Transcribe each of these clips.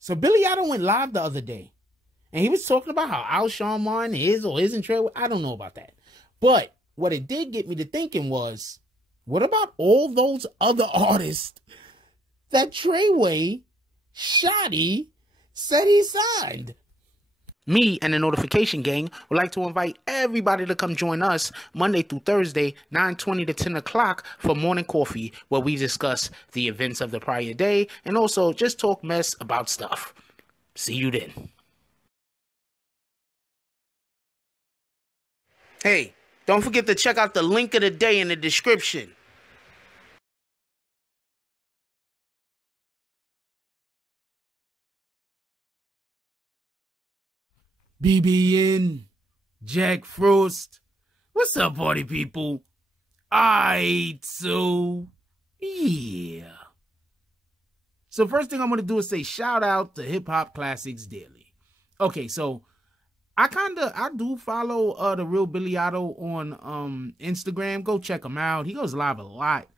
So Billy Idol went live the other day, and he was talking about how Alshon Martin is or isn't Treyway. I don't know about that. But what it did get me to thinking was, what about all those other artists that Treyway, Shotty, said he signed? Me and the Notification Gang would like to invite everybody to come join us Monday through Thursday, 9:20 to 10 o'clock for morning coffee, where we discuss the events of the prior day and also just talk mess about stuff. See you then. Hey, don't forget to check out the link of the day in the description. BBN, Jack Frost. What's up, party people? Aight, so yeah. So first thing I'm going to do is say shout out to Hip Hop Classics Daily. Okay, so I do follow the real Billy Idol on Instagram. Go check him out. He goes live a lot.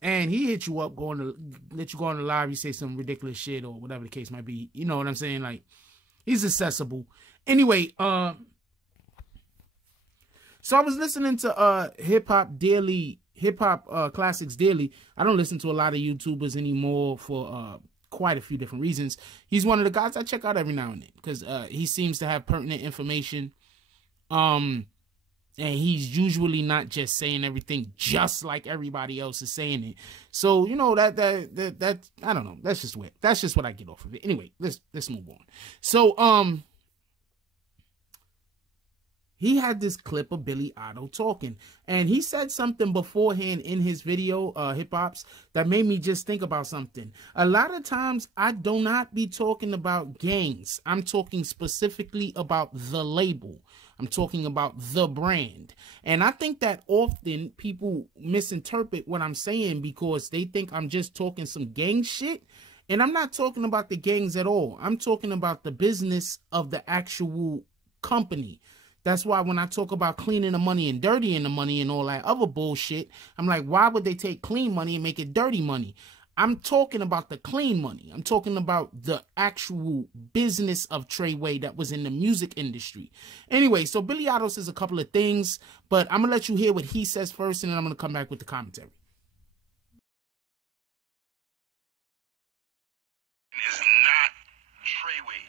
And he hit you up let you go on the live, you say some ridiculous shit or whatever the case might be. You know what I'm saying? Like, he's accessible. Anyway, so I was listening to Hip Hop Classics Daily. I don't listen to a lot of YouTubers anymore for quite a few different reasons. He's one of the guys I check out every now and then because he seems to have pertinent information. And he's usually not just saying everything just like everybody else is saying it. So, you know, that I don't know. That's just weird. That's just what I get off of it. Anyway, let's move on. So, he had this clip of Billy Idol talking, and he said something beforehand in his video, Hip Hops, that made me just think about something. A lot of times I do not be talking about gangs. I'm talking specifically about the label. I'm talking about the brand. And I think that often people misinterpret what I'm saying because they think I'm just talking some gang shit. And I'm not talking about the gangs at all. I'm talking about the business of the actual company. That's why when I talk about cleaning the money and dirtying the money and all that other bullshit, I'm like, why would they take clean money and make it dirty money? I'm talking about the clean money. I'm talking about the actual business of Treyway that was in the music industry. Anyway, so Billy Idol says a couple of things, but I'm going to let you hear what he says first, and then I'm going to come back with the commentary. Is not Treyway.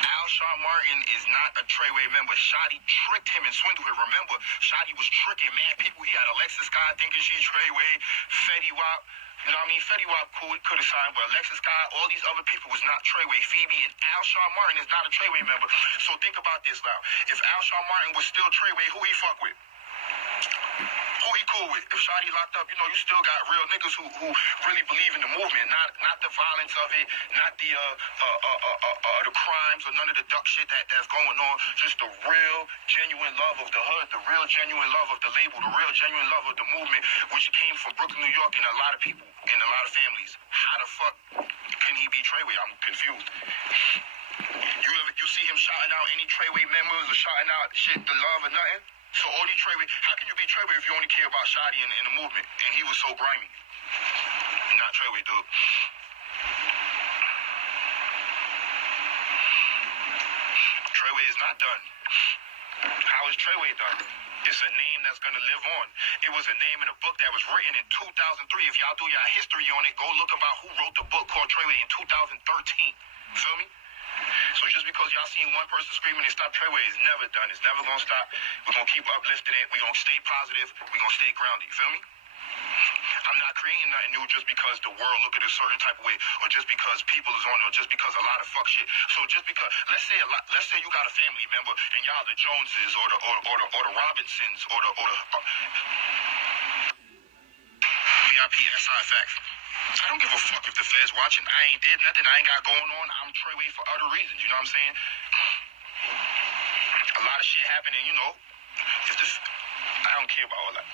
Alshon Martin is not a Treyway member. Shotty tricked him and swindled him. Remember, Shotty was tricking mad people. He had Alexis Guy thinking she's Treyway, Fetty Wap. You know what I mean? Fetty Wap could have signed, but Alexis Guy, all these other people was not Treyway. Phoebe and Alshon Martin is not a Treyway member. So think about this now. If Alshon Martin was still Treyway, who he fuck with? Who he cool with? If Shotty locked up, you know, you still got real niggas who really believe in the movement, not the violence of it, not the crimes or none of the duck shit that's going on. Just the real, genuine love of the hood, the real, genuine love of the label, the real, genuine love of the movement, which came from Brooklyn, New York, and a lot of people and a lot of families. How the fuck can he be Treyway? I'm confused. You see him shouting out any Treyway members or shouting out shit, the love or nothing? So all these Treyway, how can you be Treyway if you only care about Shotty in the movement? And he was so grimy. Not Treyway, dude. Treyway is not done. How is Treyway done? It's a name that's going to live on. It was a name in a book that was written in 2003. If y'all do y'all history on it, go look about who wrote the book called Treyway in 2013. Feel me? So just because y'all seen one person screaming and stop Treyway is never done. It's never going to stop. We're going to keep uplifting it. We're going to stay positive. We're going to stay grounded. You feel me? I'm not creating nothing new just because the world look at a certain type of way or just because people is on it or just because a lot of fuck shit. So just because, let's say you got a family member and y'all the Joneses or the Robinsons or the VIP SI facts. I don't give a fuck if the feds watching. I ain't did nothing. I ain't got going on. I'm Treyway for other reasons. You know what I'm saying? A lot of shit happening, you know. I don't care about all that.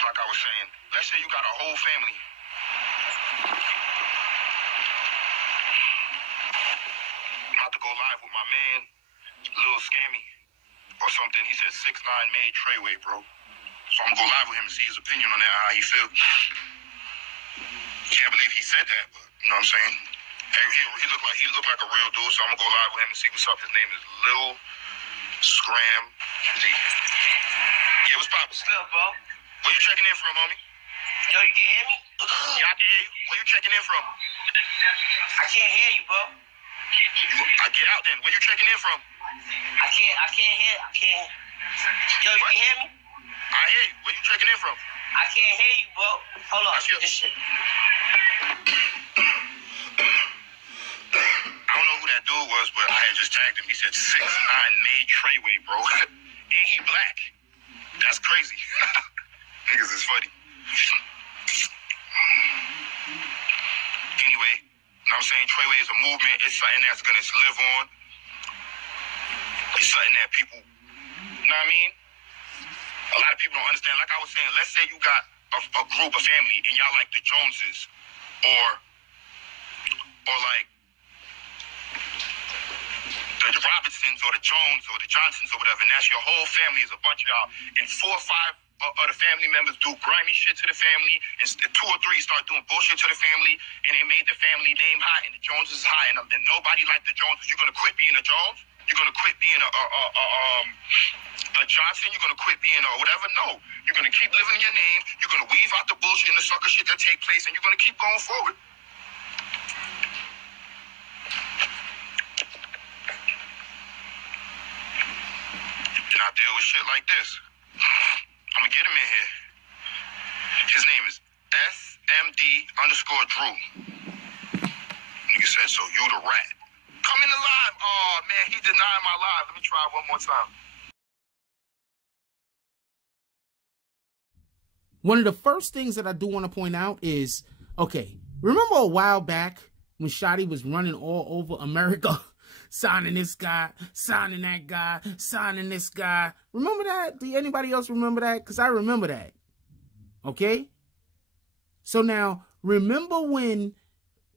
Like I was saying, let's say you got a whole family. I'm about to go live with my man, Lil Scammy, or something. He said 6ix9ine made Treyway, bro. So I'm gonna go live with him and see his opinion on that, how he feels. Can't believe he said that, but you know what I'm saying? Hey, he looked like a real dude, so I'm gonna go live with him and see what's up. His name is Lil Scram Z. Yeah, what's poppin'? What's up, bro? Where you checking in from, homie? Yo, you can hear me? Yeah, I can hear you. Where you checking in from? I can't hear you, bro. I get out then. Where you checking in from? I can't hear. Yo, you can hear me? I hear you. Where you checking in from? I can't hear you, bro. Hold on. This shit. I don't know who that dude was, but I had just tagged him. He said 6'9" made Treyway, bro. And he black. That's crazy. Niggas is funny. Anyway, you know what I'm saying? Treyway is a movement. It's something that's going to live on. It's something that people, you know what I mean? A lot of people don't understand. Like I was saying, let's say you got a group, a family, and y'all like the Joneses or like the Robinsons or the Jones or the Johnsons or whatever, and that's your whole family is a bunch of y'all, and 4 or 5 of the family members do grimy shit to the family, and 2 or 3 start doing bullshit to the family, and they made the family name hot, and the Joneses hot, and nobody like the Joneses. You're gonna quit being a Jones? You're gonna quit being a Johnson? You're gonna quit being a whatever? No. You're gonna keep living your name. You're gonna weave out the bullshit and the sucker shit that take place, and you're gonna keep going forward. And I deal with shit like this. I'm gonna get him in here. His name is SMD_Drew. Nigga said, so you the rat. Come in the live. Oh man, he denied my live. Let me try one more time. One of the first things that I do want to point out is, okay, remember a while back when Shotty was running all over America, signing this guy, signing that guy, signing this guy? Remember that? Do anybody else remember that? Because I remember that. Okay? So now, remember when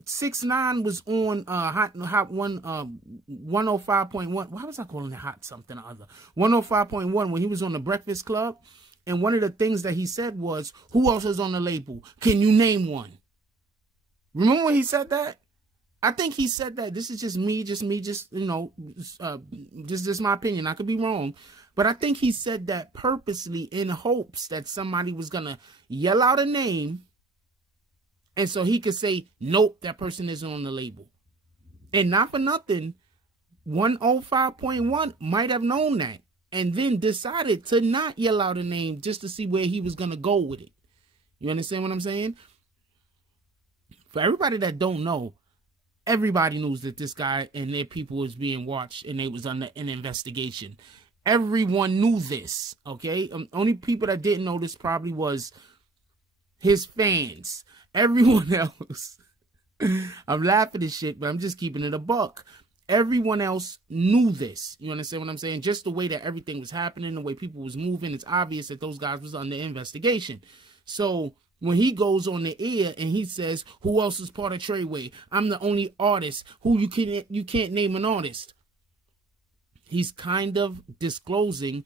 6ix9ine was on Hot 105.1? Why was I calling it Hot something or other? 105.1 when he was on the Breakfast Club. And one of the things that he said was, who else is on the label? Can you name one? Remember when he said that? I think he said that. This is just me, you know, just my opinion. I could be wrong. But I think he said that purposely in hopes that somebody was going to yell out a name. And so he could say, nope, that person isn't on the label. And not for nothing, 105.1 might have known that. And then decided to not yell out a name just to see where he was going to go with it. You understand what I'm saying? For everybody that don't know, everybody knows that this guy and their people was being watched and they was under an investigation. Everyone knew this, okay? Only people that didn't know this probably was his fans. Everyone else, I'm laughing at shit, but I'm just keeping it a buck. Everyone else knew this. You understand what I'm saying? Just the way that everything was happening, the way people was moving, it's obvious that those guys was under investigation. So when he goes on the air and he says, who else is part of Treyway? I'm the only artist. Who you can't name an artist. He's kind of disclosing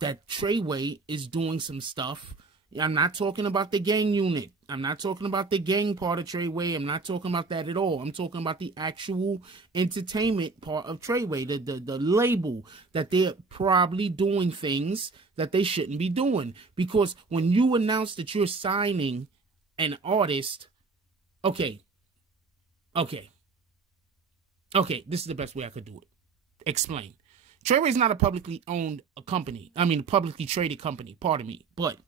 that Treyway is doing some stuff. I'm not talking about the gang unit. I'm not talking about the gang part of Treyway. I'm not talking about that at all. I'm talking about the actual entertainment part of Treyway, the label, that they're probably doing things that they shouldn't be doing. Because when you announce that you're signing an artist, okay, this is the best way I could do it. Explain. Treyway is not a publicly owned company. I mean, a publicly traded company, pardon me. But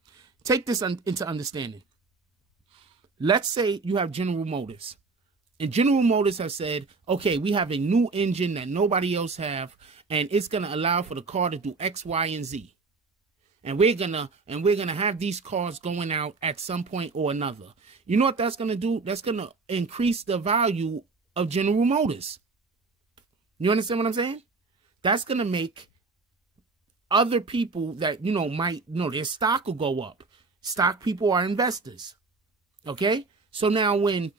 take this into understanding. Let's say you have General Motors. And General Motors has said, okay, we have a new engine that nobody else have, and it's going to allow for the car to do X, Y, and Z. And we're gonna have these cars going out at some point or another. You know what that's gonna do? That's gonna increase the value of General Motors. You understand what I'm saying? That's gonna make other people that, you know, might, you know, their stock will go up. Stock people are investors. Okay? So now when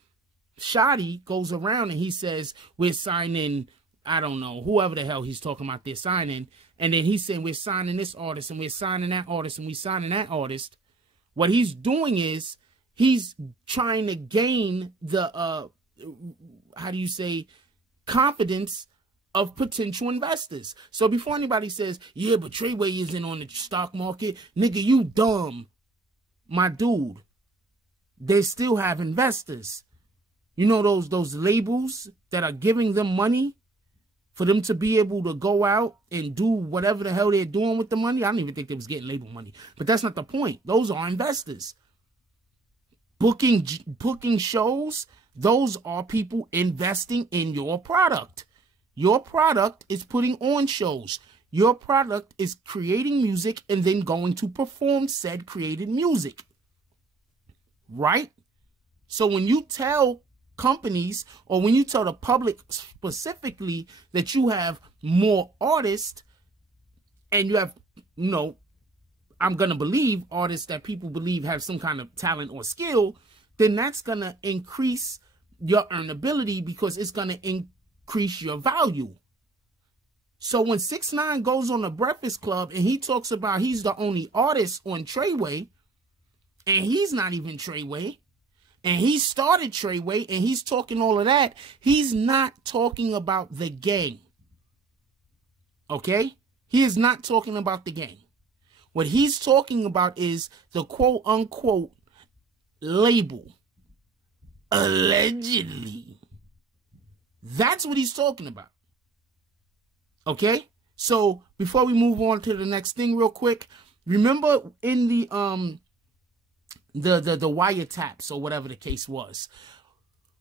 Shotty goes around and he says, we're signing, I don't know, whoever the hell he's talking about they're signing, and then he's saying we're signing this artist and we're signing that artist and we're signing that artist, what he's doing is he's trying to gain the, how do you say, confidence of potential investors. So before anybody says, yeah, but Treyway isn't on the stock market, nigga, you dumb. My dude, they still have investors. You know those labels that are giving them money for them to be able to go out and do whatever the hell they're doing with the money? I don't even think they was getting label money. But that's not the point. Those are investors. Booking shows, those are people investing in your product. Your product is putting on shows. Your product is creating music and then going to perform said created music. Right? So when you tell companies, or when you tell the public specifically that you have more artists, and you have, you know, I'm going to believe artists that people believe have some kind of talent or skill, then that's going to increase your earnability, because it's going to increase your value. So when 6ix9ine goes on the Breakfast Club and he talks about he's the only artist on Treyway, and he's not even Treyway, and he started Treyway, and he's talking all of that, he's not talking about the gang. Okay? He is not talking about the gang. What he's talking about is the quote-unquote label. Allegedly. That's what he's talking about. Okay? So, before we move on to the next thing real quick, remember in the wiretaps, or whatever the case was,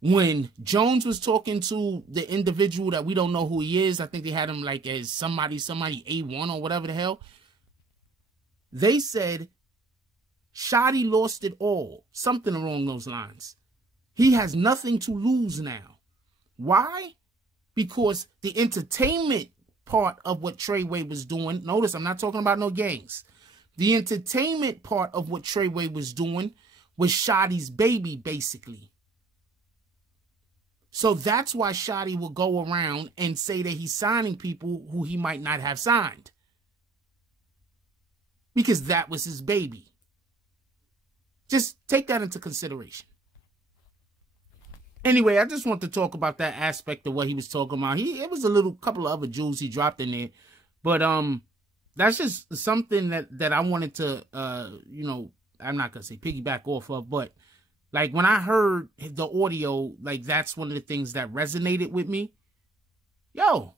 when Jones was talking to the individual that we don't know who he is, I think they had him like as somebody A1 or whatever the hell, they said Shotti lost it all, something along those lines. He has nothing to lose now. Why? Because the entertainment part of what Treyway was doing, notice I'm not talking about no gangs. The entertainment part of what Treyway was doing was Shotti's baby, basically. So that's why Shotti will go around and say that he's signing people who he might not have signed. Because that was his baby. Just take that into consideration. Anyway, I just want to talk about that aspect of what he was talking about. It was a couple of other jewels he dropped in there. But that's just something that I wanted to, you know, I'm not going to say piggyback off of, but like when I heard the audio, like that's one of the things that resonated with me. Yo,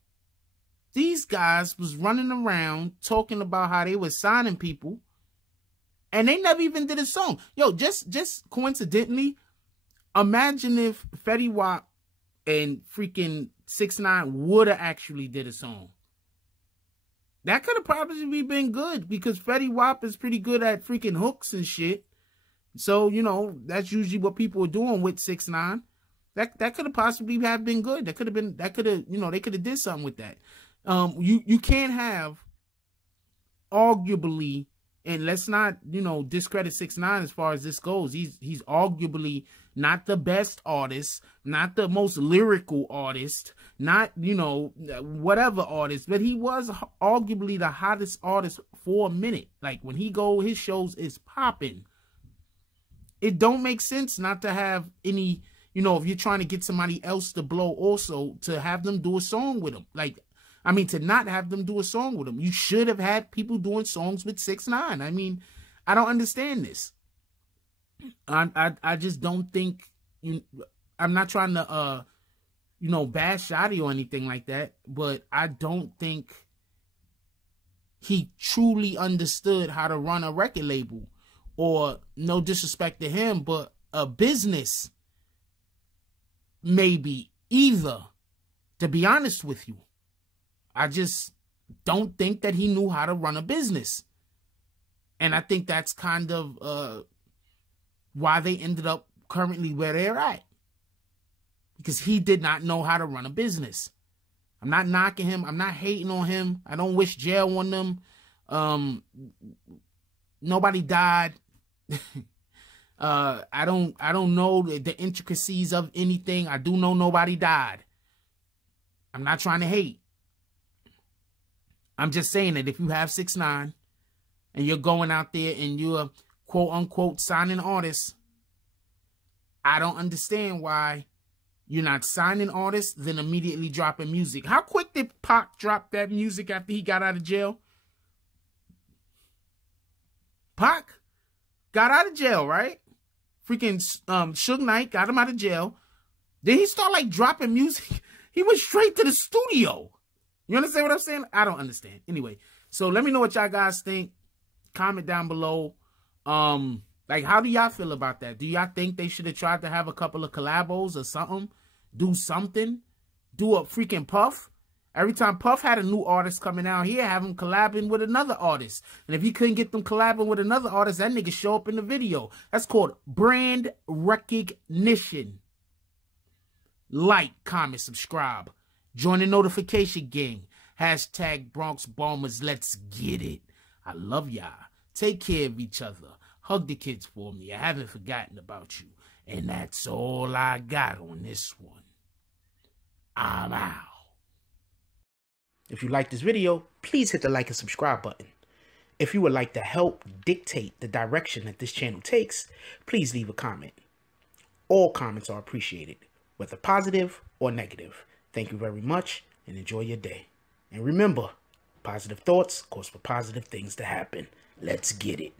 these guys was running around talking about how they were signing people, and they never even did a song. Yo, just coincidentally, imagine if Fetty Wap and freaking 6ix9ine would have actually did a song. That could have probably been good, because Fetty Wap is pretty good at freaking hooks and shit. So, you know, that's usually what people are doing with 6ix9ine. That could have possibly have been good. That could have, you know, they could have did something with that. You can't have, arguably, and let's not, you know, discredit 6ix9ine as far as this goes. He's arguably not the best artist, not the most lyrical artist, not, you know, whatever artist, but he was arguably the hottest artist for a minute. Like when he go, his shows is popping. It don't make sense not to have any, you know, if you're trying to get somebody else to blow also, to have them do a song with him. Like, I mean, to not have them do a song with him. You should have had people doing songs with 6ix9ine. I mean, I don't understand this. I just don't think, I'm not trying to, you know, bash Shotti or anything like that, but I don't think he truly understood how to run a record label. Or, no disrespect to him, but a business, maybe, either, to be honest with you. I just don't think that he knew how to run a business. And I think that's kind of why they ended up currently where they're at. Because he did not know how to run a business. I'm not knocking him. I'm not hating on him. I don't wish jail on them. Nobody died. I don't know the intricacies of anything. I do know nobody died. I'm not trying to hate. I'm just saying that if you have 6ix9ine and you're going out there and you're quote unquote signing artists, I don't understand why you're not signing artists, then immediately dropping music. How quick did Pac drop that music after he got out of jail? Pac got out of jail, right? Freaking Suge Knight got him out of jail. Then he started like dropping music. He went straight to the studio. You understand what I'm saying? I don't understand. Anyway, so let me know what y'all guys think. Comment down below. Like, how do y'all feel about that? Do y'all think they should have tried to have a couple of collabos or something? Do something? Do a freaking Puff? Every time Puff had a new artist coming out, he'd have him collabing with another artist. And if he couldn't get them collabing with another artist, that nigga show up in the video. That's called brand recognition. Like, comment, subscribe. Join the notification gang. Hashtag Bronx Bombers. Let's get it. I love y'all. Take care of each other. Hug the kids for me. I haven't forgotten about you. And that's all I got on this one. I'm out. If you like this video, please hit the like and subscribe button. If you would like to help dictate the direction that this channel takes, please leave a comment. All comments are appreciated, whether positive or negative. Thank you very much and enjoy your day. And remember, positive thoughts cause for positive things to happen. Let's get it.